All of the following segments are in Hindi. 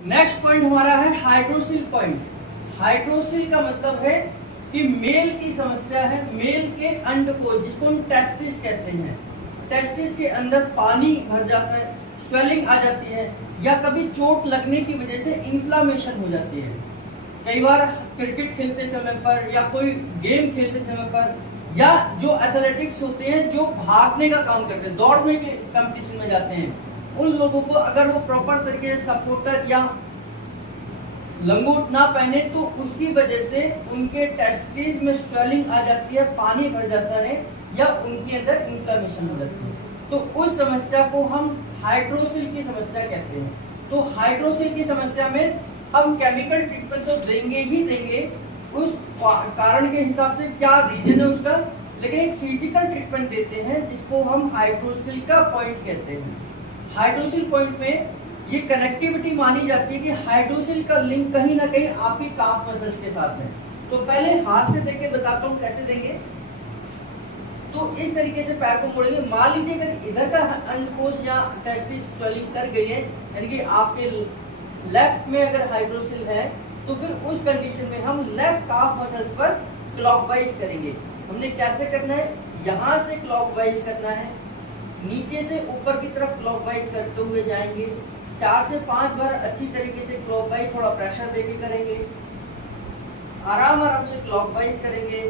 नेक्स्ट पॉइंट हमारा है हाइड्रोसिल पॉइंट। हाइड्रोसिल का मतलब है कि मेल की समस्या है, मेल के अंडकोश जिसको हम टेस्टिस कहते हैं, टेस्टिस के अंदर पानी भर जाता है, स्वेलिंग आ जाती है, या कभी चोट लगने की वजह से इन्फ्लामेशन हो जाती है। कई बार क्रिकेट खेलते समय पर या कोई गेम खेलते समय पर, या जो एथलेटिक्स होते हैं जो भागने का काम करते हैं, दौड़ने के कंपटीशन में जाते हैं, उन लोगों को अगर वो प्रॉपर तरीके से सपोर्टर या लंगोट ना पहने तो उसकी वजह से उनके टेस्टिस में स्वेलिंग आ जाती है, पानी भर जाता है, या उनके अंदर इन्फ्लेमेशन हो जाती है। तो उस समस्या को हम हाइड्रोसिल की समस्या कहते हैं। तो हाइड्रोसिल की समस्या में हम केमिकल ट्रीटमेंट तो देंगे ही देंगे, उस कारण के हिसाब से क्या रीजन है उसका, लेकिन एक फिजिकल ट्रीटमेंट देते हैं जिसको हम हाइड्रोसिल का पॉइंट कहते हैं। हाइड्रोसिल पॉइंट में ये कनेक्टिविटी मानी जाती है कि हाइड्रोसिल का लिंक कहीं ना कहीं आपकी काफ मसल्स के साथ है। तो पहले हाथ से देख के बताता हूँ कैसे देंगे। तो इस तरीके से पैर को मोड़ेंगे। मान लीजिए अगर इधर का अंडकोश या टेस्टिस स्वेलिंग कर गई है, यानी कि आपके लेफ्ट में अगर हाइड्रोसिल है, तो फिर उस कंडीशन में हम लेफ्ट काफ मसल्स पर क्लॉकवाइज करेंगे। हमने कैसे करना है, यहाँ से क्लॉकवाइज करना है, नीचे से ऊपर की तरफ क्लॉकवाइज करते हुए जाएंगे। 4 से 5 बार अच्छी तरीके से क्लॉकवाइज, थोड़ा प्रेशर देके करेंगे, आराम आराम से क्लॉकवाइज करेंगे।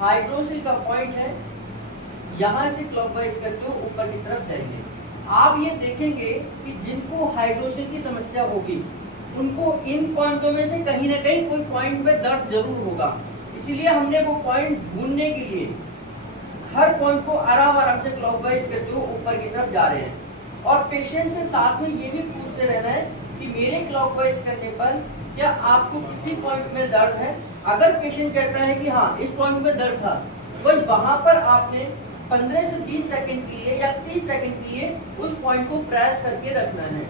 हाइड्रोसिल का पॉइंट है, यहाँ से क्लॉकवाइज करते हुए ऊपर की तरफ जाएंगे। आप ये देखेंगे कि जिनको हाइड्रोसिल की समस्या होगी उनको इन पॉइंटों में से कहीं ना कहीं कोई पॉइंट में दर्द जरूर होगा। इसीलिए हमने वो पॉइंट ढूंढने के लिए हर पॉइंट को आराम आराम से क्लॉकवाइज करते हुए ऊपर की तरफ जा रहे हैं। और पेशेंट से साथ में ये भी पूछते रहना है कि मेरे क्लॉकवाइज करने पर क्या आपको किसी पॉइंट में दर्द है। अगर पेशेंट कहता है कि हाँ इस पॉइंट में दर्द था, बस वहां पर आपने 15 से 20 सेकंड के लिए या 30 सेकंड के लिए उस पॉइंट को प्रेस करके रखना है,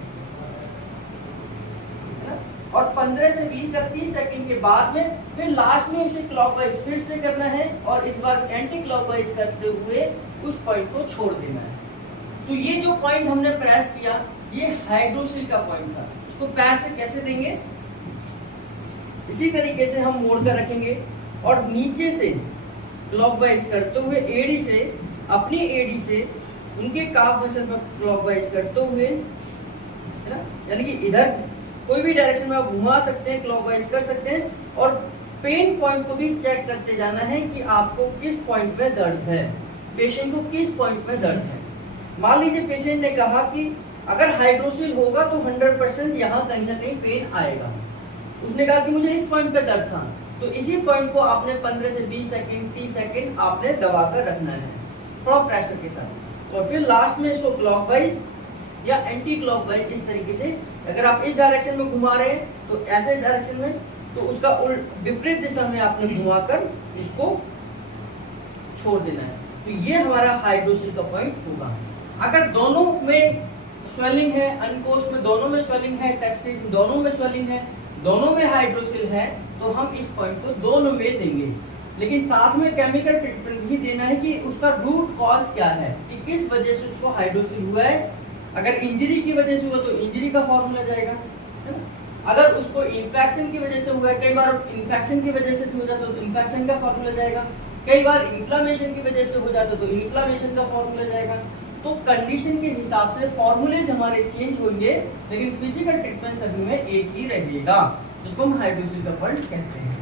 और 15 से 20 या 30 सेकंड के बाद में फिर लास्ट में उसे क्लॉकवाइज फिर से करना है, और इस बार एंटी क्लॉकवाइज करते हुए उस पॉइंट को छोड़ देना है। तो ये जो पॉइंट हमने प्रेस किया ये हाइड्रोसिल का पॉइंट था। इसको पैर से कैसे देंगे, इसी तरीके से हम मोड़ कर रखेंगे और नीचे से क्लॉकवाइज करते हुए एडी से, अपनी एडी से उनके काफ मसल पर क्लॉकवाइज करते हुए, है ना, यानी कि इधर कोई भी डायरेक्शन में आप घुमा सकते हैं, क्लॉकवाइज कर सकते हैं, और पेन पॉइंट को भी चेक करते जाना है कि आपको किस पॉइंट में दर्द है, पेशेंट को किस पॉइंट में दर्द है। मान लीजिए पेशेंट ने कहा कि अगर हाइड्रोसिल होगा तो 100% यहाँ कहीं ना कहीं पेन आएगा। उसने कहा कि मुझे इस पॉइंट पे दर्द था, तो इसी पॉइंट को आपने 15 से 20 सेकंड 30 सेकंड आपने दबा कर रखना है थोड़ा प्रेशर के साथ, और फिर लास्ट में इसको क्लॉकवाइज या एंटी क्लॉकवाइज इस तरीके से, अगर आप इस डायरेक्शन में घुमा रहे हैं तो ऐसे डायरेक्शन में, तो उसका विपरीत दिशा में आपने घुमाकर इसको छोड़ देना है। तो ये हमारा हाइड्रोसिल का पॉइंट होगा। अगर दोनों में स्वेलिंग है, अंडकोश में दोनों में स्वेलिंग है, टेस्टिस में दोनों में स्वेलिंग है, दोनों में हाइड्रोसिल है, तो हम इस पॉइंट को दोनों में देंगे। लेकिन साथ में केमिकल ट्रीटमेंट भी देना है कि उसका रूट कॉज क्या है, कि किस वजह से उसको हाइड्रोसिल हुआ है। अगर इंजरी की वजह से हुआ तो इंजरी का फॉर्मूला जाएगा, है ना। अगर उसको इन्फेक्शन की वजह से हुआ है, कई बार इन्फेक्शन की वजह से भी हो जाता है तो इन्फेक्शन का फॉर्मूला जाएगा, कई बार इन्फ्लामेशन की वजह से हो जाता है तो इन्फ्लामेशन का फॉर्मूला जाएगा। तो कंडीशन के हिसाब से फॉर्मूलेज हमारे चेंज होंगे, लेकिन फिजिकल ट्रीटमेंट सभी में एक ही रहेगा, जिसको हम हाइड्रोसिल का पॉइंट कहते हैं।